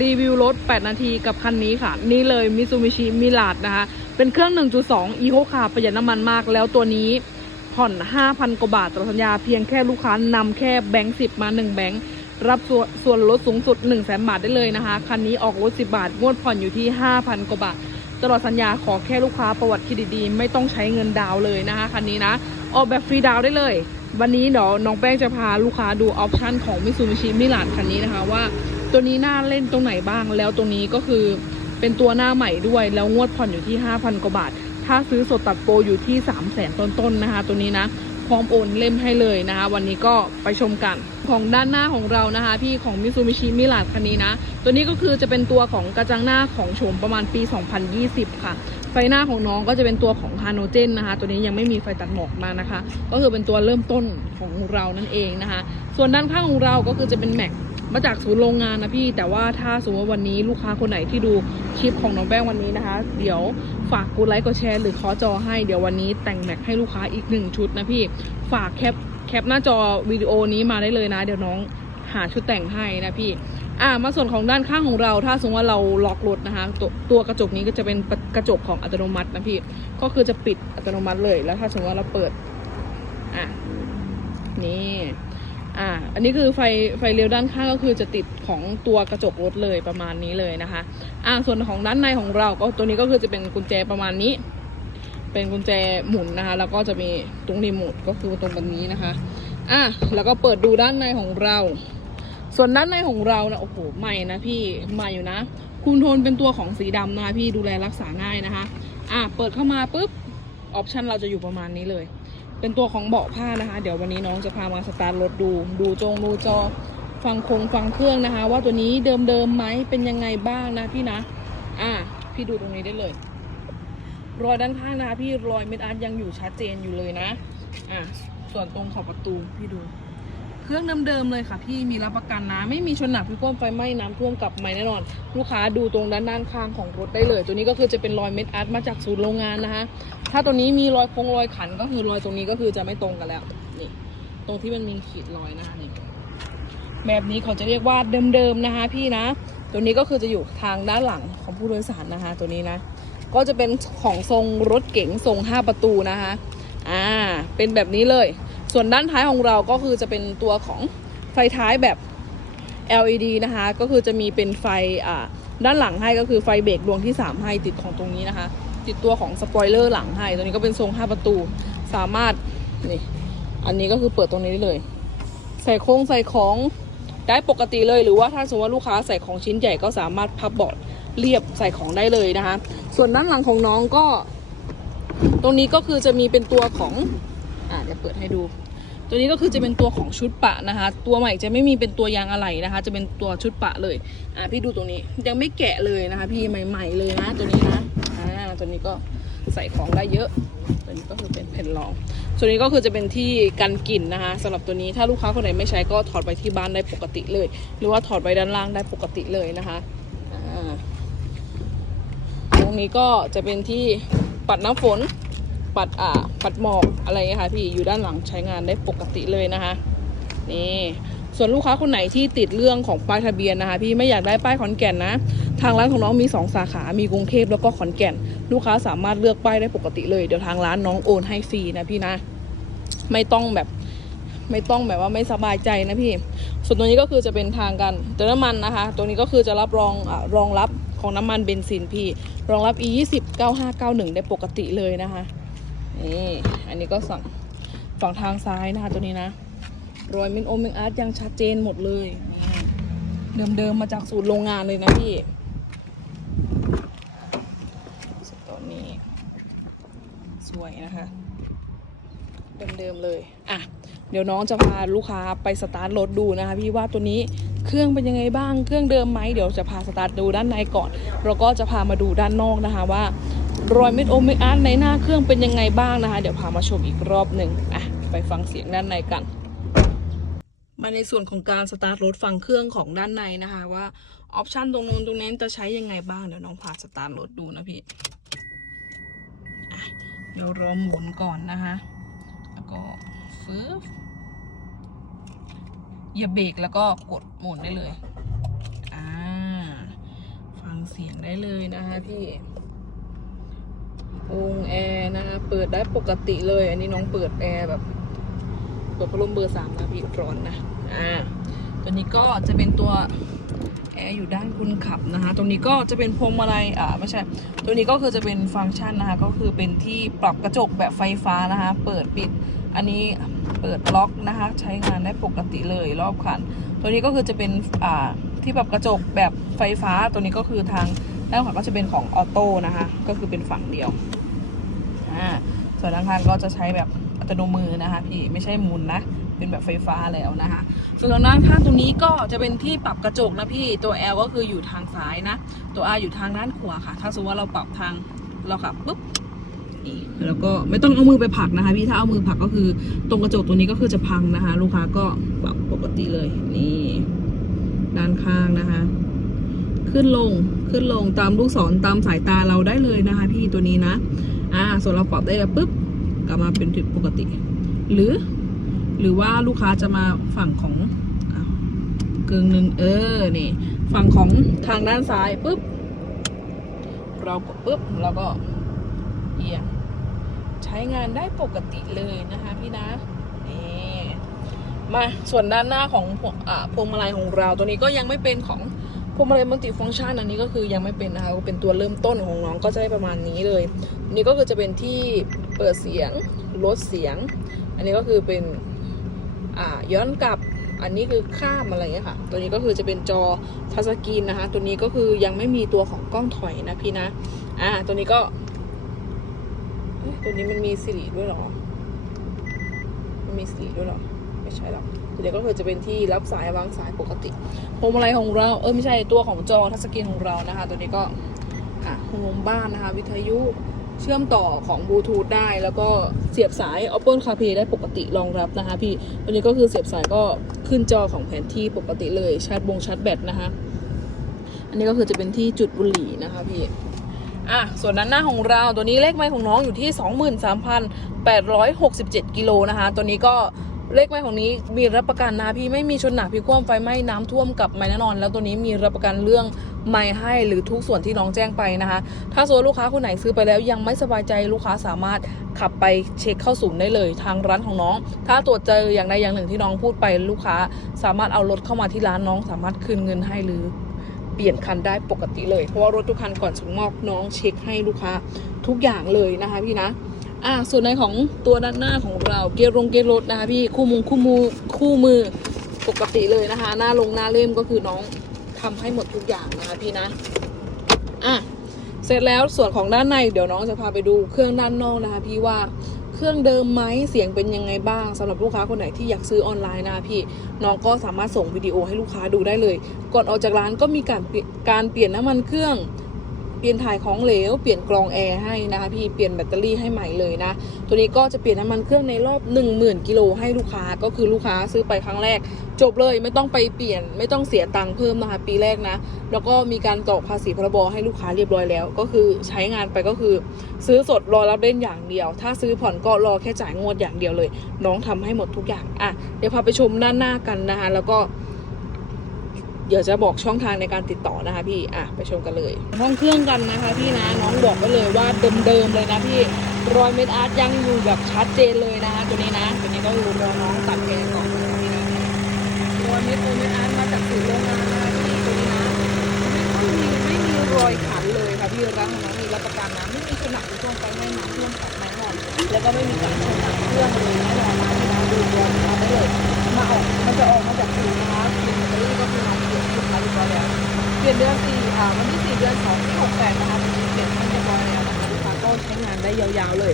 รีวิวรถ 8 นาทีกับคันนี้ค่ะ นี่เลยมิ t ซู b ิชิมิลาดนะคะ เป็นเครื่อง 1.2 e โ o คาประหยัดน้ำมันมาก แล้วตัวนี้ผ่อน 5,000 กว่าบาทต่อสัญญา เพียงแค่ลูกค้านำแค่แบงค์ 10 มา 1 แบงค์ รับส่วนส่วนลดสูงสุด1 0 0 0 0 0 บาทได้เลยนะคะ คันนี้ออกรถ 10 บาท งวดผ่อนอยู่ที่ 5,000 กว่าบาท ตลอดสัญญาขอแค่ลูกค้าประวัติเครดิตดี ไม่ต้องใช้เงินดาวน์เลยนะคะ คันนี้นะ ออกแบบฟรีดาวน์ได้เลย วันนี้เดี๋ยวน้องแป้งจะพาลูกค้าดูออปชันของมิซูบิชิมิลานคันนี้นะคะว่า ตัวนี้น่าเล่นตรงไหนบ้าง แล้วตรงนี้ก็คือเป็นตัวหน้าใหม่ด้วย แล้วงวดผ่อนอยู่ที่ 5,000 กว่าบาท ถ้าซื้อสดตัดโปรอยู่ที่ 3 0 0 0 0 0ต้นๆนะคะ ตัวนี้นะ พร้อมโอนเล่มให้เลยนะคะ วันนี้ก็ไปชมกันของด้านหน้าของเรานะคะ พี่ของมิ t ซู b ิชิมิลาดคันนี้นะ ตัวนี้ก็คือจะเป็นตัวของกระจังหน้าของโฉมประมาณปี 2020 ค่ะไฟหน้าของน้องก็จะเป็นตัวของฮาโนเจนนะคะ ตัวนี้ยังไม่มีไฟตัดหมอกมานะคะ ก็คือเป็นตัวเริ่มต้นของเรานั่นเองนะคะ ส่วนด้านข้างของเราก็คือจะเป็นแม็ก มาจากศูนย์โรงงานนะพี่ แต่ว่าถ้าสมมติว่าวันนี้ลูกค้าคนไหนที่ดูคลิปของน้องแป้งวันนี้นะคะ เดี๋ยวฝากกดไลค์กดแชร์หรือขอจอให้เดี๋ยววันนี้แต่งแม็กให้ลูกค้าอีกหนึ่งชุดนะพี่ ฝากแคปแคปหน้าจอวิดีโอนี้มาได้เลยนะ เดี๋ยวน้องหาชุดแต่งให้นะพี่อ่ามาส่วนของด้านข้างของเราถ้าสมมติว่าเราล็อกรถนะคะตตัวกระจกนี้ก็จะเป็นกระจกของอัตโนมัตินะพี่ก็คือจะปิดอัตโนมัติเลยแล้วถ้าสมมติว่าเราเปิดอะนี่ อ่า อันนี้คือไฟไฟเลี้ยวด้านข้างก็คือจะติดของตัวกระจกรถเลยประมาณนี้เลยนะคะ อ่า ส่วนของด้านในของเราก็ตัวนี้ก็คือจะเป็นกุญแจประมาณนี้ เป็นกุญแจหมุนนะคะ แล้วก็จะมีตรงรีโมทก็คือตรงแบบนี้นะคะ อะแล้วก็เปิดดูด้านในของเรา ส่วนด้านในของเรานะโอ้โหใหม่นะพี่ใหม่อยู่นะคุณโทนเป็นตัวของสีดำนะคะพี่ดูแลรักษาง่ายนะคะ อะเปิดเข้ามาปุ๊บออปชันเราจะอยู่ประมาณนี้เลย เป็นตัวของเบาะผ้านะคะ เดี๋ยววันนี้น้องจะพามาสตาร์ทรถดู ดูจงดูจอฟังคงฟังเครื่องนะคะ ว่าตัวนี้เดิมเดิมไหมเป็นยังไงบ้างนะพี่นะ อะพี่ดูตรงนี้ได้เลย รอยด้านข้างนะคะพี่รอยเม็ดอาร์ตยังอยู่ชัดเจนอยู่เลยนะ อะส่วนตรงขอบประตูพี่ดู เครื่องเดิมๆเลยค่ะพี่มีรับประกันนะ ไม่มีชนหนักพี่ก้มไฟไหม้น้ำท่วมกลับไม่แน่นอน ลูกค้าดูตรงด้านด้านข้างของรถได้เลย ตัวนี้ก็คือจะเป็นรอยเม็ดอาร์ตมาจากศูนย์โรงงานนะคะ ถ้าตัวนี้มีรอยโค้งรอยขันก็คือรอยตรงนี้ก็คือจะไม่ตรงกันแล้วนี่ตรงที่มันมีขีดรอยนะคะนี่แบบนี้เขาจะเรียกว่าเดิมๆนะคะพี่นะ ตัวนี้ก็คือจะอยู่ทางด้านหลังของผู้โดยสารนะคะ ตัวนี้นะ ก็จะเป็นของทรงรถเก๋งทรง 5 ประตูนะคะ อ่า เป็นแบบนี้เลย ส่วนด้านท้ายของเราก็คือจะเป็นตัวของไฟท้ายแบบ LED นะคะ ก็คือจะมีเป็นไฟด้านหลังให้ก็คือไฟเบรกดวงที่ 3 ให้ติดของตรงนี้นะคะ ติดตัวของสปอยเลอร์หลังให้ ตัวนี้ก็เป็นทรง 5 ประตู สามารถนี่อันนี้ก็คือเปิดตรงนี้ได้เลย ใส่โครงใส่ของได้ปกติเลย หรือว่าถ้าสมมติว่าลูกค้าใส่ของชิ้นใหญ่ก็สามารถพับเบาะเรียบใส่ของได้เลยนะคะ ส่วนด้านหลังของน้องก็ ตรงนี้ก็คือจะมีเป็นตัวของอ่าเดี๋ยวเปิดให้ดู ตัวนี้ก็คือจะเป็นตัวของชุดปะนะคะ ตัวใหม่จะไม่มีเป็นตัวยางอะไหล่นะคะ จะเป็นตัวชุดปะเลยอ่าพี่ดูตรงนี้ยังไม่แกะเลยนะคะ พี่ใหม่ ๆ เลยนะตัวนี้นะอ่าตัวนี้ก็ใส่ของได้เยอะ ตัวนี้ก็คือเป็นแผ่นรอง ส่วนนี้ก็คือจะเป็นที่กันกลิ่นนะคะสำหรับตัวนี้ถ้าลูกค้าคนไหนไม่ใช้ก็ถอดไปที่บ้านได้ปกติเลย หรือว่าถอดไปด้านล่างได้ปกติเลยนะคะอ่าตรงนี้ก็จะเป็นที่ปัดน้ำฝน ปัดอ่าปัดหมอกอะไรเงี้ยค่ะพี่อยู่ด้านหลังใช้งานได้ปกติเลยนะคะ นี่ส่วนลูกค้าคนไหนที่ติดเรื่องของป้ายทะเบียนนะคะ พี่ไม่อยากได้ป้ายขอนแก่นนะ ทางร้านของน้องมีสองสาขามีกรุงเทพแล้วก็ขอนแก่น ลูกค้าสามารถเลือกป้ายได้ปกติเลยเดี๋ยวทางร้านน้องโอนให้ฟรีนะพี่นะ ไม่ต้องแบบไม่ต้องแบบว่าไม่สบายใจนะพี่ ส่วนตัวนี้ก็คือจะเป็นทางการเติมน้ำมันนะคะ ตัวนี้ก็คือจะรับรองอรองรับของน้ำมันเบนซินพี่ รองรับ e 2 0 9591ได้ปกติเลยนะคะ อันนี้ก็สั่งฝั่งทางซ้ายนะคะตัวนี้นะ รอยมินโอมิงอาร์ตยังชัดเจนหมดเลยนี่เดิมๆมาจากสูตรโรงงานเลยนะพี่ตัวนี้ สวยนะคะเดิมๆเลยอะเดี๋ยวน้องจะพาลูกค้าไปสตาร์ทรถดูนะคะพี่ว่าตัวนี้เครื่องเป็นยังไงบ้างเครื่องเดิมไหมเดี๋ยวจะพาสตาร์ทดูด้านในก่อนแล้วก็จะพามาดูด้านนอกนะคะว่า รอยเม็ดโอเมอาร์ในหน้าเครื่องเป็นยังไงบ้างนะคะ เดี๋ยวพามาชมอีกรอบหนึ่งอะไปฟังเสียงด้านในกัน มาในส่วนของการสตาร์ทรถฟังเครื่องของด้านในนะคะว่าออปชันตรงนู้นตรงนี้จะใช้ยังไงบ้างเดี๋ยวน้องพาสตาร์ทรถดูนะพี่เดี๋ยวรอหมุนก่อนนะคะแล้วก็ฟืบเหยียบเบรกแล้วก็กดหมุนได้เลย อ่าเสียงได้เลยนะคะพี่ งแอร์นะคะเปิดได้ปกติเลย อันนี้น้องเปิดแอร์แบบเปิดพัดลมเบอร์สามนะพี่ร้อนนะอ่าตัวนี้ก็จะเป็นตัวแอร์อยู่ด้านคนขับนะคะ ตรงนี้ก็จะเป็นพวงมาลัยอ่าไม่ใช่ ตัวนี้ก็คือจะเป็นฟังก์ชันนะคะ ก็คือเป็นที่ปรับกระจกแบบไฟฟ้านะคะ เปิดปิด อันนี้เปิดล็อกนะคะ ใช้งานได้ปกติเลยรอบคัน ตัวนี้ก็คือจะเป็นอ่าที่ปรับกระจกแบบไฟฟ้า ตัวนี้ก็คือทางด้านขวาก็จะเป็นของออโต้นะคะ ก็คือเป็นฝั่งเดียว อ่าส่วนด้านข้างก็จะใช้แบบอัตโนมือนะคะพี่ไม่ใช่หมุนนะเป็นแบบไฟฟ้าแล้วนะคะ ส่วนทางด้านข้างตรงนี้ก็จะเป็นที่ปรับกระจกนะพี่ตัว L ก็คืออยู่ทางซ้ายนะ ตัว R อยู่ทางด้านขวาค่ะ ถ้าสมมติว่าเราปรับทางเราขับปุ๊บนี่แล้วก็ไม่ต้องเอามือไปผลักนะคะ พี่ถ้าเอามือผลักก็คือตรงกระจกตัวนี้ก็คือจะพังนะคะ ลูกค้าก็ปรับปกติเลยนี่ด้านข้างนะคะ ขึ้นลงขึ้นลงตามลูกศรตามสายตาเราได้เลยนะคะ พี่ตัวนี้นะ อ่าส่วนเราปรับได้แล้วปุ๊บกลับมาเป็นจุดปกติ หรือ หรือว่าลูกค้าจะมาฝั่งของเกิงหนึ่งเออนี่ฝั่งของทางด้านซ้ายปุ๊บเรากดปุ๊บแล้วก็เอียงใช้งานได้ปกติเลยนะคะพี่นะนี่มาส่วนด้านหน้าของพวงมาลัยของเราตัวนี้ก็ยังไม่เป็นของ พวงมาลัยมัลติฟังก์ชันอันนี้ก็คือยังไม่เป็นนะคะก็เป็นตัวเริ่มต้นของน้องก็จะได้ประมาณนี้เลยอันนี่ก็คือจะเป็นที่เปิดเสียงลดเสียง อันนี้ก็คือเป็นอ่าย้อนกลับอันนี้คือข้ามอะไรเงี้ยค่ะ ตัวนี้ก็คือจะเป็นจอทัชสกรีนนะคะ ตัวนี้ก็คือยังไม่มีตัวของกล้องถอยนะพี่นะอ่าตัวนี้ก็ตัวนี้มันมีสิริด้วยหรอมันมีสีด้วยหรอไม่ใช่หรอก ตัวนี้ก็คือจะเป็นที่รับสายวางสายปกติพวงมาลัยของเราเออไม่ใช่ตัวของจอทัชสกรีนของเรานะคะ ตัวนี้ก็อะโฮมบ้านนะคะ วิทยุเชื่อมต่อของบลูทูธได้แล้วก็เสียบสาย Apple CarPlay ได้ปกติรองรับนะคะพี่ตัวนี้ก็คือเสียบสายก็ขึ้นจอของแผนที่ปกติเลยชาร์จบงชาร์จแบตนะคะอันนี้ก็คือจะเป็นที่จุดบุหรี่นะคะพี่อะส่วนด้านหน้าของเราตัวนี้เลขไม้ของน้องอยู่ที่ 23,867 กิโลนะคะ ตัวนี้ก็ เลขไม้ของนี้มีรับประกันนะพี่ไม่มีชนหนักพิความไฟไหม้น้ำท่วมกับไม้แน่นอน แล้วตัวนี้มีรับประกันเรื่องไม้ให้หรือทุกส่วนที่น้องแจ้งไปนะคะ ถ้าส่วนลูกค้าคนไหนซื้อไปแล้วยังไม่สบายใจลูกค้าสามารถขับไปเช็คเข้าศูนย์ได้เลยทางร้านของน้อง ถ้าตรวจเจออย่างใดอย่างหนึ่งที่น้องพูดไปลูกค้าสามารถเอารถเข้ามาที่ร้านน้อง สามารถคืนเงินให้หรือเปลี่ยนคันได้ปกติเลย เพราะว่ารถทุกคันก่อนส่งมอบน้องเช็คให้ลูกค้าทุกอย่างเลยนะคะพี่นะ อ่าส่วนในของตัวด้านหน้าของเราเกียร์ลงเกียร์รถนะคะพี่คู่มุงคู่มือคู่มือปกติเลยนะคะ หน้าลงหน้าเล่มก็คือน้องทำให้หมดทุกอย่างนะคะพี่นะอะเสร็จแล้วส่วนของด้านในเดี๋ยวน้องจะพาไปดูเครื่องด้านนอกนะคะ พี่ว่าเครื่องเดิมไหมเสียงเป็นยังไงบ้างสำหรับลูกค้าคนไหนที่อยากซื้อออนไลน์นะพี่น้องก็สามารถส่งวิดีโอให้ลูกค้าดูได้เลย ก่อนออกจากร้านก็มีการการเปลี่ยนน้ำมันเครื่อง เปลี่ยนถ่ายของเหลว เปลี่ยนกรองแอร์ให้นะคะพี่ เปลี่ยนแบตเตอรี่ให้ใหม่เลยนะ ตัวนี้ก็จะเปลี่ยนน้ำมันเครื่องในรอบ 10,000 กิโลให้ลูกค้า ก็คือลูกค้าซื้อไปครั้งแรก จบเลยไม่ต้องไปเปลี่ยน ไม่ต้องเสียตังค์เพิ่มนะคะ ปีแรกนะ แล้วก็มีการต่อภาษีพรบให้ลูกค้าเรียบร้อยแล้ว ก็คือใช้งานไปก็คือ ซื้อสดรอรับเล่นอย่างเดียว ถ้าซื้อผ่อนก็รอแค่จ่ายงวดอย่างเดียวเลย น้องทำให้หมดทุกอย่าง อะ เดี๋ยวพาไปชมด้านหน้ากันนะคะ แล้วก็ ดี๋ยวจะบอกช่องทางในการติดต่อนะคะพี่อะไปชมกันเลย ห้องเครื่องกันนะคะพี่นะน้องบอกไว้เลยว่าเดิมๆเลยนะพี่รอยเม็ดอาร์ตยังอยู่แบบชัดเจนเลยนะคะตัวนี้นะตัวนี้ก็คือรอน้องตัดแกนก่อนนะคะพี่นะรอยเม็ดโอเม็ดอาร์ตมาจากศูนย์โรงงานนะคะพี่ตัวนี้นะไม่มีไม่มีรอยขันเลยค่ะพี่ร้านของน้องมีรับประกันนะไม่มีขนาดช่วงไฟไม้น้ำท่วมขัดแน่นอนแล้วก็ไม่มีการชนหนักเครื่องเลยแน่นอนนะพี่นะดูรอยทำได้เลย มาออกมันจะออกมาจากศูนย์นะคะเปลี่ยนแบตเตอรี่ก็คือน้องเปลี่ยนให้ลูกค้าเรียบร้อยแล้วเปลี่ยนเดือนสี่อ่าวันที่สี่เดือนสองที่หกแปดนะคะเป็นเปลี่ยนให้เรียบร้อยแล้วนะคะลูกค้าก็ใช้งานได้ยาวๆเลย